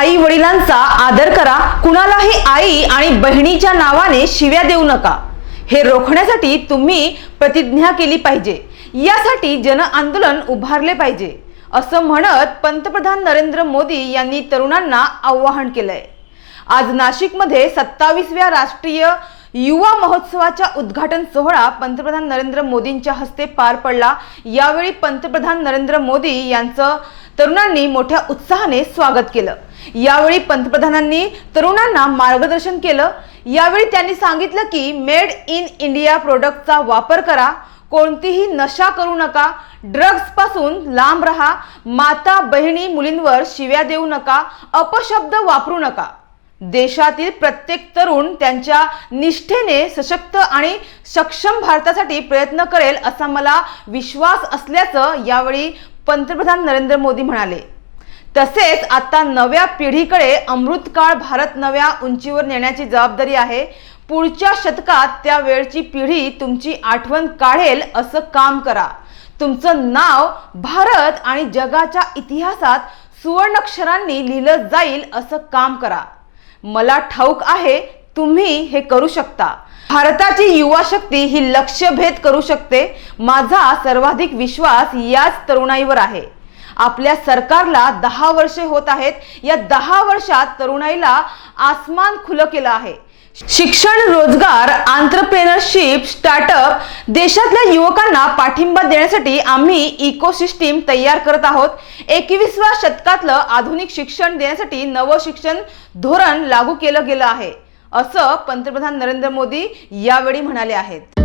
आई वडिलांचा आदर करा, कुणालाही आई आणि बहिणीच्या नावाने शिव्या देऊ नका। हे रोखण्यासाठी तुम्ही प्रतिज्ञा केली पाहिजे, यासाठी जन आंदोलन उभारले पाहिजे, असं म्हणत पंतप्रधान नरेंद्र मोदी यांनी तरुणांना आवाहन केलंय। आज नाशिकमध्ये 27व्या राष्ट्रीय युवा महोत्सवाचा उद्घाटन सोहळा पंतप्रधान नरेंद्र मोदींच्या हस्ते पार पडला। यावेळी पंतप्रधान नरेंद्र मोदी यांचं तरुणांनी मोठ्या उत्साहाने स्वागत केलं। यावेळी पंतप्रधानांनी तरुणांना मार्गदर्शन केलं। यावेळी त्यांनी सांगितलं की मेड इन इंडिया प्रोडक्टचा वापर करा, कोणतीही नशा करू नका, ड्रग्ज पासून लांब राहा, माता बहिणी मुलींवर शिव्या देऊ नका, अपशब्द वापरू नका। देशातील प्रत्येक तरुण त्यांच्या निष्ठेने सशक्त आणि सक्षम भारतासाठी प्रयत्न करेल असा मला विश्वास असल्याचं यावेळी पंतप्रधान नरेंद्र मोदी म्हणाले। तसेच आता नव्या पिढीकडे अमृतकाळ भारत नव्या उंचीवर नेण्याची जबाबदारी आहे। पुढच्या शतकात त्या वेळची पिढी तुमची आठवण काढेल असं काम करा। तुमचं नाव भारत आणि जगाच्या इतिहासात सुवर्णाक्षरांनी लिहिलं जाईल असं काम करा। मला ठाऊक आहे तुम्ही हे करू शकता। भारताची युवा शक्ती ही लक्ष्यभेद करू शकते। माझा सर्वाधिक विश्वास याच तरुणाईवर आहे। आपल्या सरकारला 10 वर्षे होत आहेत। या 10 वर्षात तरुणाईला आसमान खुलं केलं आहे। शिक्षण, रोजगार, एंटरप्रेन्योरशिप, स्टार्टअप, देशातल्या युवकांना पाठिंबा देण्यासाठी आम्ही इकोसिस्टीम तयार करत आहोत। 21व्या शतकातलं आधुनिक शिक्षण देण्यासाठी नवं शिक्षण धोरण लागू केलं गेलं आहे, असं पंतप्रधान नरेंद्र मोदी यावेळी म्हणाले आहेत।